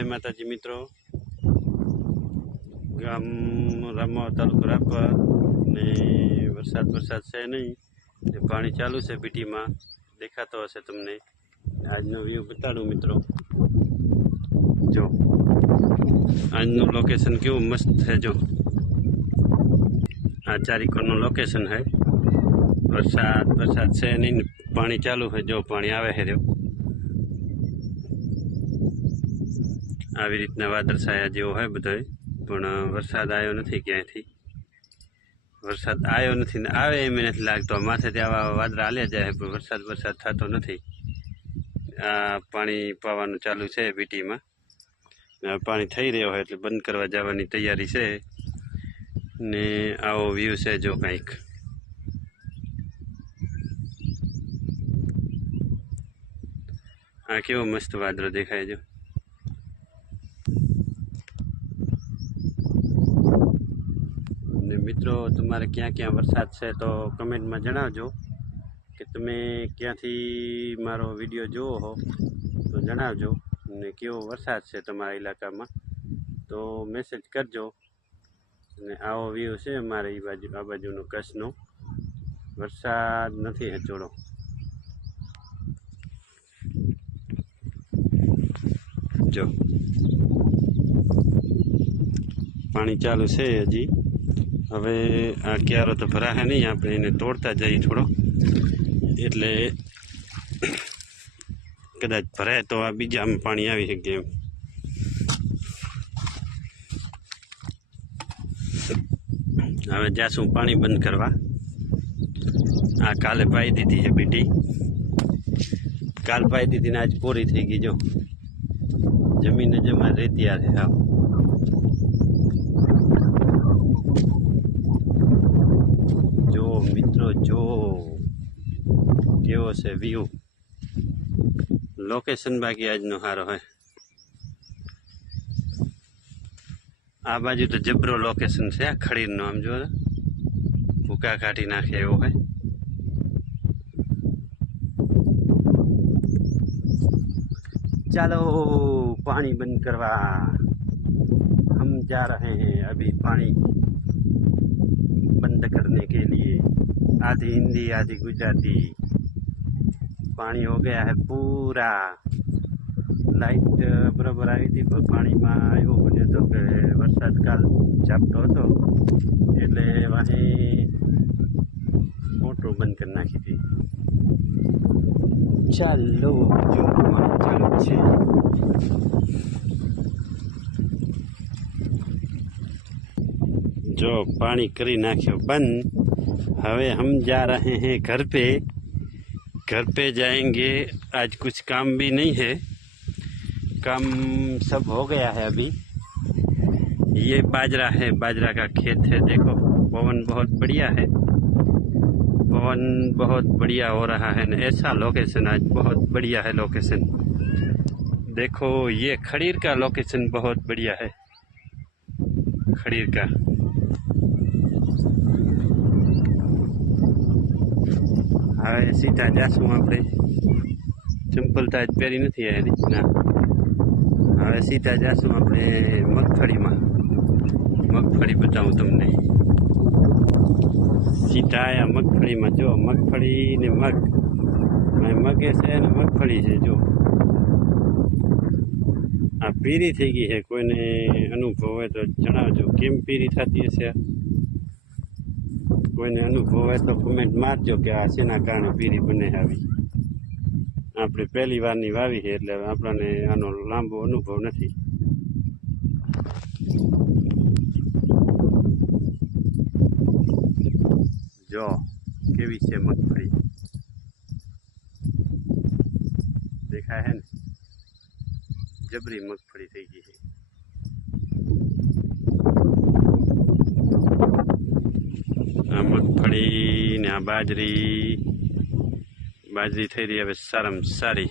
જય માતાજી મિત્રો. ગામ રામવા તાલુકો રાપર. ને વરસાદ વરસાદ છે નહીં. પાણી ચાલુ છે બીટીમાં દેખાતો હશે તમને. આજનો વ્યૂ બતાડું મિત્રો. જો. આજનું લોકેશન કેવું મસ્ત છે જો. આ ચારિકોનું લોકેશન છે. વરસાદ વરસાદ છે નહીં. પાણી ચાલુ છે. જો પાણી આવે છે રહ્યો આવી રીતના વાદળછાયા જેવો હોય બધોય પણ વરસાદ આવ્યો નથી ક્યાંયથી. વરસાદ આવ્યો નથી ને આવે એમ નથી લાગતો. માથેથી આવા વાદળા હાલ્યા જાય, પણ વરસાદ વરસાદ થતો નથી. આ પાણી પાવાનું ચાલુ છે વીટીમાં પાણી થઈ રહ્યો હોય એટલે બંધ કરવા જવાની તૈયારી છે. ને આવો વ્યૂ છે જો કંઈક. આ કેવો મસ્ત વાદળો દેખાય જો ને મિત્રો, તમારે ક્યાં ક્યાં વરસાદ છે તો કમેન્ટમાં જણાવજો કે તમે ક્યાંથી મારો વીડિયો જુઓ હો, તો જણાવજો અને કેવો વરસાદ છે તમારા ઇલાકામાં. તો મેસેજ કરજો અને આવો વ્યૂ છે અમારે એ બાજુ, આ બાજુનો કચ્છનો. વરસાદ નથી હચોડો. જો. પાણી ચાલુ છે હજી. હવે આ ક્યારો તો ભરાશે નહીં, આપણે એને તોડતા જઈએ થોડો. એટલે કદાચ ભરાય તો આ બીજામાં પાણી આવી શકે એમ. હવે જાશું પાણી બંધ કરવા. આ કાલે પાઈ દીધી છે બીટી કાલ પાઈ દીધી ને આજ પૂરી થઈ ગઈ જો. જમીને જમા રેતી આ હા જો મિત્રો જો કેવો છે વ્યૂ લોકેશન બાકી આજનો સારો હોય આ બાજુ તો જબરો લોકેશન છે ખડીરનો આમ જો ભૂકા કાઢી નાખે એવો હોય ચાલો પાણી બંધ કરવા હમ જા રહે અભી પાણી બંધ કરને કે લીએ. आधी हिंदी आधी गुजराती પાણી હો ગયા હે પૂરા લાઈટ બરાબર આવી હતી પણ પાણીમાં એવો બન્યો હતો કે વરસાદ કાલ ઝાપટો હતો એટલે વાહી મોટું બંધ કરી નાખી હતી ચાલો જો ચાલુ છે जो पानी करी नाख्यो बंद हवे हम जा रहे हैं घर पे। घर पे जाएँगे, आज कुछ काम भी नहीं है। काम सब हो गया है अभी। ये बाजरा है, बाजरा का खेत है, देखो, पवन बहुत बढ़िया है। पवन बहुत बढ़िया हो रहा है ऐसा लोकेशन आज बहुत बढ़िया है लोकेशन देखो, ये खड़ीर का लोकेशन बहुत बढ़िया है। खड़ीर का। હવે સીધા જાશું આપણે ચંપલ તો આજ પહેરી નથી એની ના. હવે સીધા જાશું આપણે મગફળીમાં. મગફળી બતાવું તમને. સીધા આયા મગફળીમાં. જો, મગફળી ને મગ. આ મગે છે અને મગફળી છે, જો. આ પીરી થઈ ગઈ છે. કોઈને અનુભવ હોય તો જણાવજો. કેમ પીરી થતી હશે? આ? કોઈને અનુભવ હોય તો કોમેન્ટ મારજો કે આ શેના કારણે પીરી બને આવી. આપણે પહેલી વારની વાવી છે એટલે આપણને આનો લાંબો અનુભવ નથી. જો, કેવી છે મગફળી? દેખાય હે ને? જબરી મગફળી થઈ ગઈ છે આ મગફળી ને આ બાજરી. બાજરી થઈ રહી હવે સારામાં સારી.